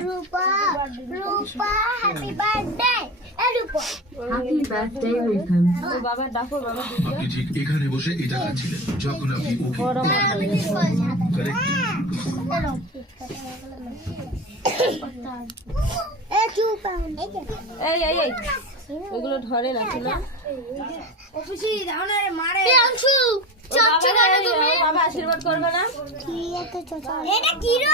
Rupa, happy birthday. Happy birthday, Rupam. বাবা ডাকো বাবা আপনি ঠিক এখানে বসে এটা খাচ্ছিলেন যখন আপনি ওকে এই এই এই এগুলো ধরে রাখো না বাবা আশীর্বাদ করবে না এটা কি